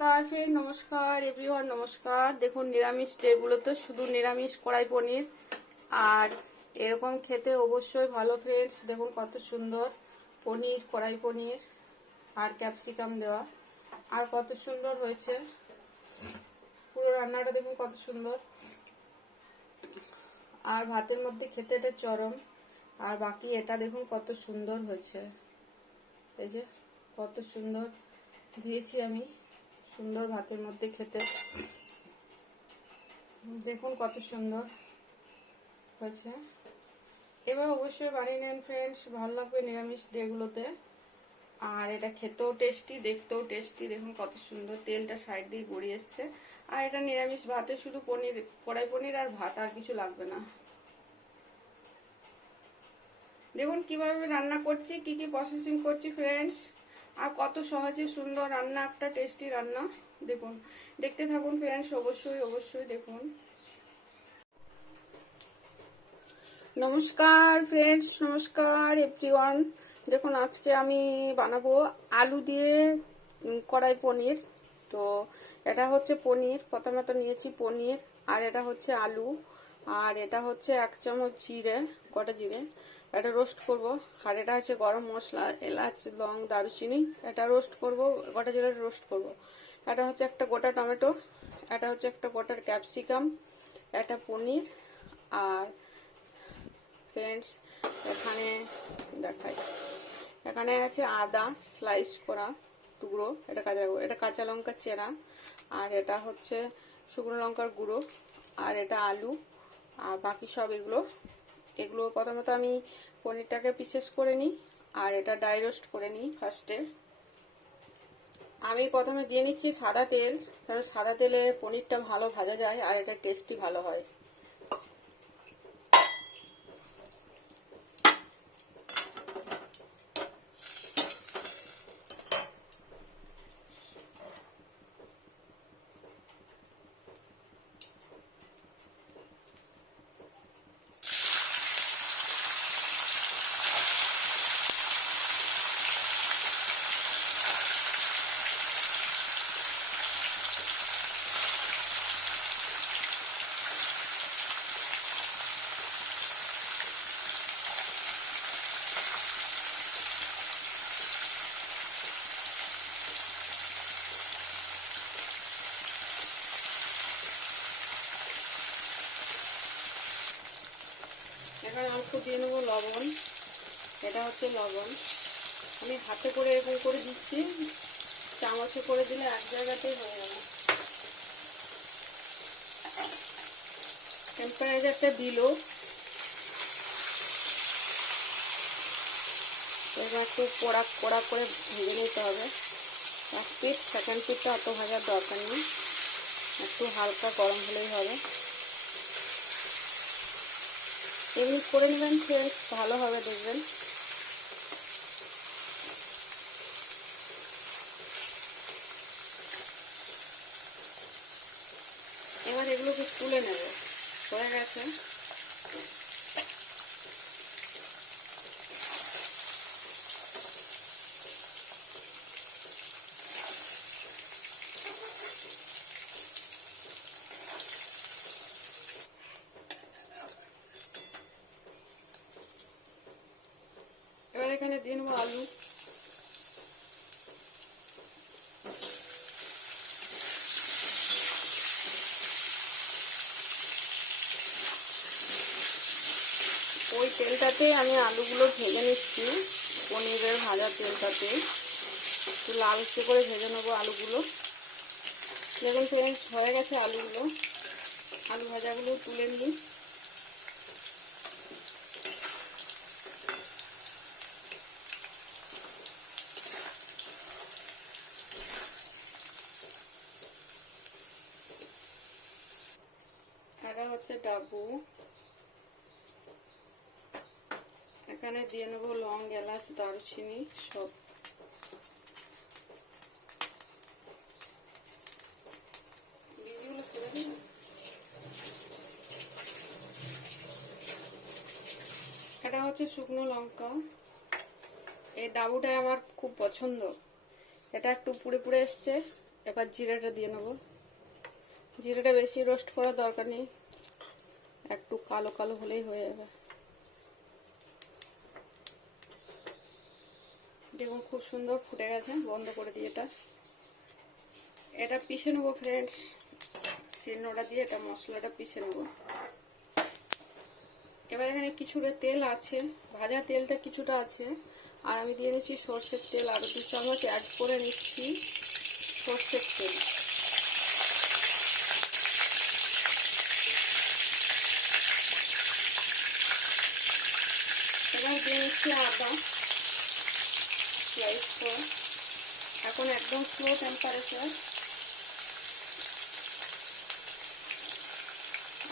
নমস্কার, ফের নমস্কার এভরিওয়ান নমস্কার। দেখুন, নিরামিষ ডেগুলো তো শুধু নিরামিষ কড়াই পনির। আর এরকম খেতে অবশ্যই ভালো ফ্রেন্ডস দেখুন, কত সুন্দর পনির, কড়াই পনির আর ক্যাপসিকাম দেওয়া। আর কত সুন্দর হয়েছে। পুরো রান্নাটা দেখুন, কত সুন্দর। আর ভাতের মধ্যে খেতে এটা চরম। আর বাকি এটা দেখুন, কত সুন্দর হয়েছে। এই যে, কত সুন্দর দিয়েছি আমি। সুন্দর ভাতের মধ্যে খেতে। দেখুন কত সুন্দর হয়েছে। এবার অবশ্যই বানিয়ে নেন ফ্রেন্ডস ভালো লাগবে নিরামিষ ডেগুলোতে আর এটা খেতেও টেস্টি দেখতেও টেস্টি দেখুন কত সুন্দর তেলটা সাইড দিয়ে গড়িয়ে এসছে। আর এটা নিরামিষ ভাতে শুধু পনির, কড়াই পনির আর ভাত, আর কিছু লাগবে না। দেখুন কীভাবে রান্না করছি, কি কি প্রসেসিং করছি ফ্রেন্ডস আর কত সহজে সুন্দর রান্না, একটা টেস্টি রান্না। দেখুন, দেখতে থাকুন ফ্রেন্ডস অবশ্যই অবশ্যই দেখুন। নমস্কার ফ্রেন্ডস নমস্কার এভরিওয়ান দেখুন, আজকে আমি বানাবো আলু দিয়ে কড়াই পনির। তো এটা হচ্ছে পনির, প্রথমে তো নিয়েছি পনির, আর এটা হচ্ছে আলু। আর এটা হচ্ছে এক চামচ জিরে, গোটা জিরে। এটা রোস্ট করব। আর এটা হচ্ছে গরম মশলা, এলাচ, লং, দারুচিনি। এটা রোস্ট করব, গোটা জিরে রোস্ট করব। এটা হচ্ছে একটা গোটা টমেটো, এটা হচ্ছে একটা গোটার ক্যাপসিকাম এটা পনির, আর ফ্রেন্ডস এখানে দেখাই। এখানে আছে আদা স্লাইস করা টুকরো, এটা কাঁচা এটা কাঁচা লঙ্কা চেরা, আর এটা হচ্ছে শুকনো লঙ্কার গুঁড়ো, আর এটা আলু, আর বাকি সব এগুলো এগুলো প্রথমত আমি পনিরটাকে পিসেস করে নিই, আর এটা ডাই রোস্ট করে নিই ফার্স্টে আমি প্রথমে দিয়ে নিচ্ছি সাদা তেল, কারণ সাদা তেলে পনিরটা ভালো ভাজা যায়, আর এটা টেস্টি ভালো হয়। এখানে অল্প দিয়ে নেব লবণ। এটা হচ্ছে লবণ। আমি হাতে করে এরকম করে দিচ্ছি। চামচে করে দিলে এক জায়গাতেই হয়ে যাবে। টেম্পারেচারটা দিল। এবার একটু কড়া কড়া করে ভেজে নিতে হবে। এক পিঠ সেকেন্ড পিঠটা অত ভাজার দরকার নেই। একটু হালকা গরম হলেই হবে। এমনি করে নেবেন ফ্রেন্ডস ভালো হবে দেখবেন। এবার এগুলোকে তুলে নেবে। হয়ে গেছে এবার এখানে দিয়ে নেব আলু ওই তেলটাতে আমি আলুগুলো ভেজে নিচ্ছি, পনিরের ভাজা তেলটাতে। একটু লালচে করে ভেজে নেব আলুগুলো। দেখুন ফ্রেন্ডস হয়ে গেছে আলুগুলো, আলু ভাজাগুলো তুলে নিই। হচ্ছে ডাবু। এখানে দিয়ে নেব লং এলাচ দারুচিনি সব। বীজগুলো এটা হচ্ছে শুকনো লঙ্কা। এই ডাবুটা আমার খুব পছন্দ। এটা একটু পুড়ে পুড়ে এসছে। এবার জিরাটা দিয়ে নেব। জিরাটা বেশি রোস্ট করার দরকার নেই। একটু কালো কালো হলেই হয়ে যাবে। দেখুন খুব সুন্দর ফুটে গেছে, বন্ধ করে দিয়ে এটা। এটা পিষে নেব ফ্রেন্ডস শিলনোড়া দিয়ে এটা মশলাটা পিষে নেব। এবার এখানে কিছুটা তেল আছে, ভাজা তেলটা কিছুটা আছে, আর আমি দিয়ে নিচ্ছি সর্ষের তেল আরও দু চামচ অ্যাড করে নিচ্ছি সর্ষের তেল এবার আদা স্লাইস করে এখন একদম স্লো টেম্পারেচার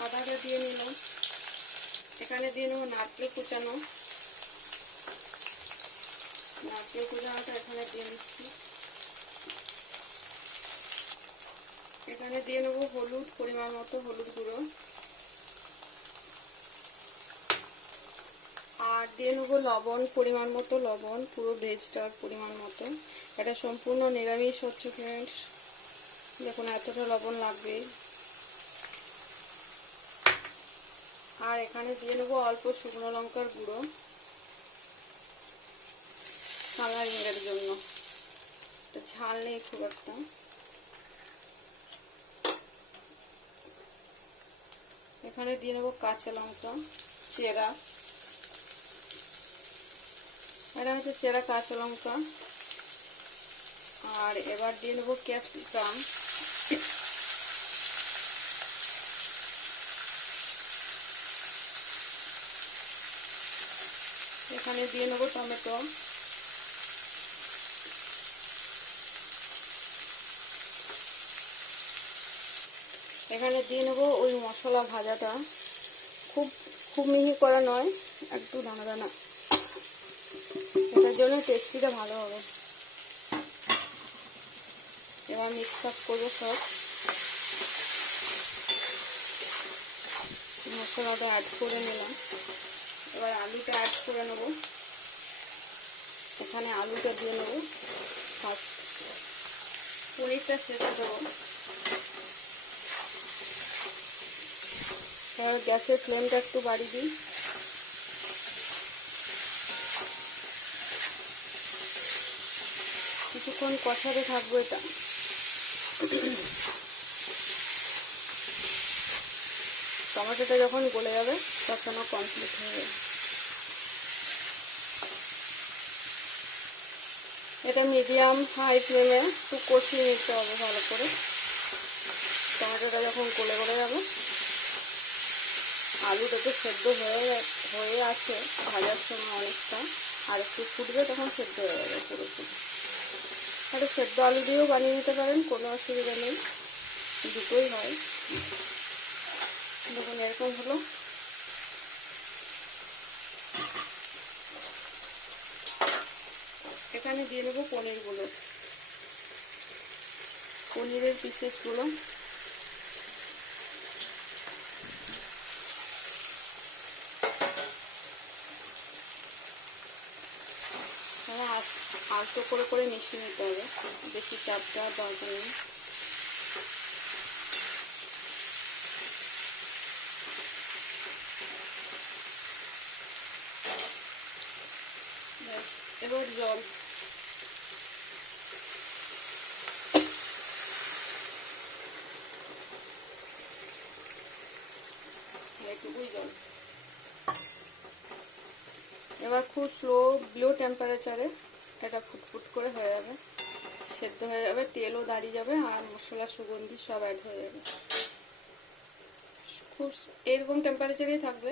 আদাটা দিয়ে নিলাম। এখানে দিয়ে নেব নারকেল কুচানো। নারকেল কুচানোটা এখানে দিয়ে নিচ্ছি। এখানে দিয়ে নেব হলুদ, পরিমাণ মতো হলুদ আর দিয়ে নেব লবণ পরিমাণ মতো, লবণ, পুরো ভেজটার পরিমাণ মতো। এটা সম্পূর্ণ নিরামিষ হচ্ছে ফ্রেন্ডস দেখুন, এতটা লবণ লাগবে। আর এখানে দিয়ে নেব অল্প শুকনো লঙ্কার গুঁড়ো কালারিংয়ের জন্য। ঝাল নেই খুব একটা। এখানে দিয়ে নেব কাঁচা লঙ্কা, চেরা। এটা হচ্ছে চেরা কাঁচা লঙ্কা। আর এবার দিয়ে নেব ক্যাপসিকাম। এখানে দিয়ে নেব টমেটো। এখানে দিয়ে নেব ওই মশলা ভাজাটা। খুব খুব মিহি করা নয়, একটু দানা দানা। জন্য টেস্টিটা ভালো হবে। এবার মিক্স আপ করব সব। মশলাটা অ্যাড করে নিলাম। এবার আলুটা অ্যাড করে নেব। এখানে আলুটা দিয়ে নেব। ফার্স্ট পনিরটা সেটা দেবো। এবার গ্যাসের ফ্লেমটা একটু বাড়িয়ে দিই। কিছুক্ষণ কষাতে থাকব এটা। টমেটোটা যখন গলে যাবে তখনও কমপ্লিট হয়ে যাবে। এটা মিডিয়াম হাই ফ্লেমে একটু কষিয়ে নিতে হবে ভালো করে। টমেটোটা যখন গলে গলে যাবে, আলুটা তো সেদ্ধ হয়ে হয়ে আছে, ভাজার সময় অনেকটা। আর একটু ফুটবে, তখন সেদ্ধ হয়ে যাবে পুরোপুরি। একটা সেদ্ধ আলু দিয়েও বানিয়ে নিতে পারেন, কোনো অসুবিধা নেই। দুটোই হয়। দেখুন, এরকম হলো। এখানে দিয়ে নেব পনিরগুলো। পনিরের পিসেসগুলো। করে মিশিয়ে নিতে হবে। বেশি চাপ দেওয়ার দরকার এবার জল। এবার খুব স্লো ব্লো টেম্পারেচারে এটা ফুটফুট করে হয়ে যাবে। সেদ্ধ হয়ে যাবে, তেলও দাঁড়িয়ে যাবে আর মশলা, সুগন্ধি সব অ্যাড হয়ে যাবে। খুব এরকম টেম্পারেচারেই থাকবে।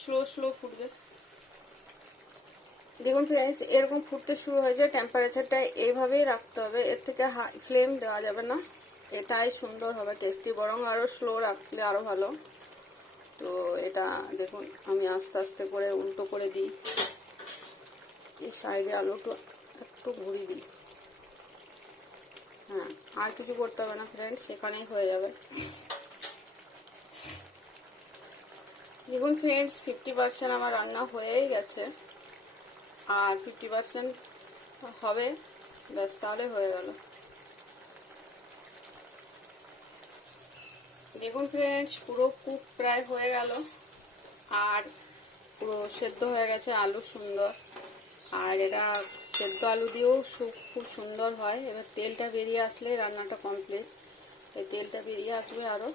স্লো স্লো ফুটবে। দেখুন ফ্রেন্ডস এরকম ফুটতে শুরু হয়েছে টেম্পারেচারটা এইভাবেই রাখতে হবে। এর থেকে হাই ফ্লেম দেওয়া যাবে না। এটাই সুন্দর হবে টেস্টি বরং আরও স্লো রাখলে আরও ভালো। তো এটা দেখুন, আমি আস্তে আস্তে করে উল্টো করে দিই। এই সাইডে আলুটা একটু ঘুরিয়ে দিই। হ্যাঁ আর কিছু করতে হবে না ফ্রেন্ড সেখানেই হয়ে যাবে। দেখুন ফ্রেন্ডস ফিফটি পার্সেন্ট আমার রান্না হয়েই গেছে। আর ফিফটি পার্সেন্ট হবে, ব্যাস তাহলে হয়ে গেল। দেখুন ফ্রেন্ডস পুরো কুক প্রায় হয়ে গেল। আর পুরো সেদ্ধ হয়ে গেছে, আলু সুন্দর। আর এটা সেদ্ধ আলু দিয়েও স্যুপ খুব সুন্দর হয়। এবার তেলটা বেরিয়ে আসলে রান্নাটা কমপ্লিট এই তেলটা বেরিয়ে আসবে আরও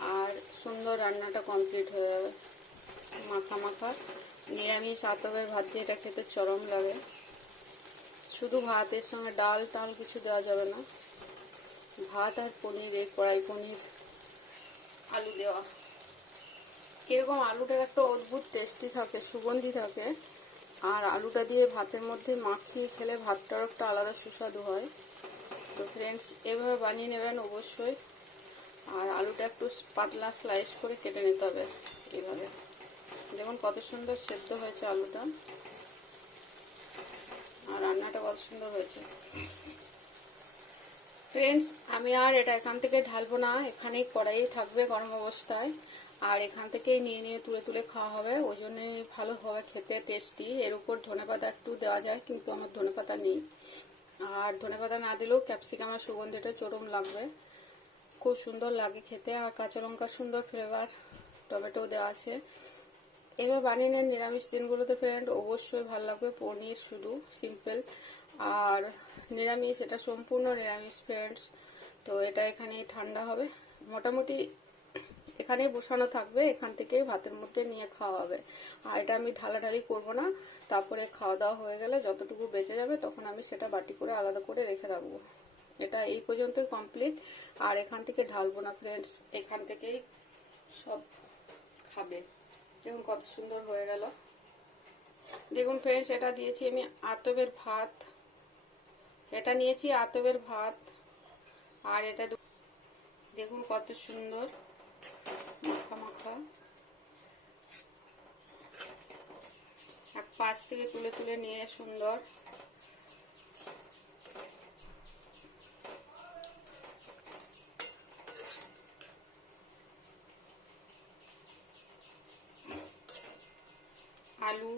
আর সুন্দর রান্নাটা কমপ্লিট হয়ে যাবে। মাখা মাখা। নিরামিষ আতবের ভাত দিয়ে এটা খেতে চরম লাগে। শুধু ভাতের সঙ্গে ডাল টাল কিছু দেওয়া যাবে না। ভাত আর পনির, এই কড়াই পনির, আলু দেওয়া। কীরকম আলুটার একটা অদ্ভুত টেস্টি থাকে, সুগন্ধি থাকে। আর আলুটা দিয়ে ভাতের মধ্যে মাখিয়ে খেলে ভাতটার একটা আলাদা সুস্বাদু হয়। তো ফ্রেন্ডস এভাবে বানিয়ে নেবেন অবশ্যই। আর আলুটা একটু পাতলা স্লাইস করে কেটে নিতে হবে এইভাবে যেমন কত সুন্দর সেদ্ধ হয়েছে আলুটা। আর রান্নাটা কত সুন্দর হয়েছে। ফ্রেন্ডস আমি আর এটা এখান থেকে ঢালবো না, এখানেই কড়াই থাকবে গরম অবস্থায়। আর এখান থেকেই নিয়ে নিয়ে তুলে তুলে খাওয়া হবে। ওই জন্যই ভালো হবে খেতে টেস্টি এর উপর ধনেপাতা একটু দেওয়া যায়, কিন্তু আমার ধনেপাতা নেই। আর ধনেপাতা না দিলেও ক্যাপসিকামের সুগন্ধিটা চরম লাগবে। খুব সুন্দর লাগে খেতে, আর কাঁচা লঙ্কার সুন্দর ফ্লেভার টমেটো দেওয়া আছে। এবার বানিয়ে নেন নিরামিষ দিনগুলোতে ফ্রেন্ড অবশ্যই ভালো লাগবে, পনির শুধু সিম্পল আর নিরামিষ, এটা সম্পূর্ণ নিরামিষ ফ্রেন্ডস তো এটা এখানে ঠান্ডা হবে। মোটামুটি এখানেই বসানো থাকবে, এখান থেকে ভাতের মধ্যে নিয়ে খাওয়া হবে। আর এটা আমি ঢালাঢালি করব না, তারপরে খাওয়া দাওয়া হয়ে গেলে যতটুকু বেঁচে যাবে তখন আমি সেটা বাটি করে আলাদা করে রেখে রাখব এটা এই পর্যন্তই কমপ্লিট আর এখান থেকে ঢালবো না ফ্রেন্ডস এখান থেকেই সব খাবে। দেখুন কত সুন্দর হয়ে গেল। দেখুন ফ্রেন্ডস এটা দিয়েছি আমি আতবের ভাত। এটা নিয়েছি আতবের ভাত। আর এটা দেখুন কত সুন্দর। মাখা মাখা। পাশ থেকে তুলে তুলে নিয়ে সুন্দর আলু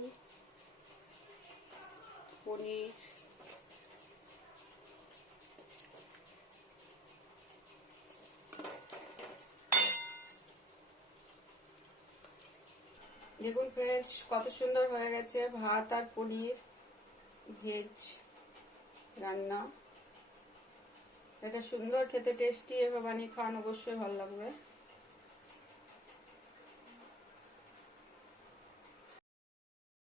পনির দেখুন ফ্রেন্ডস কত সুন্দর হয়ে গেছে। ভাত আর পনির, ভেজ রান্না। এটা সুন্দর, খেতে টেস্টি এভাবে বানিয়ে খাওয়ানো অবশ্যই ভালো লাগবে।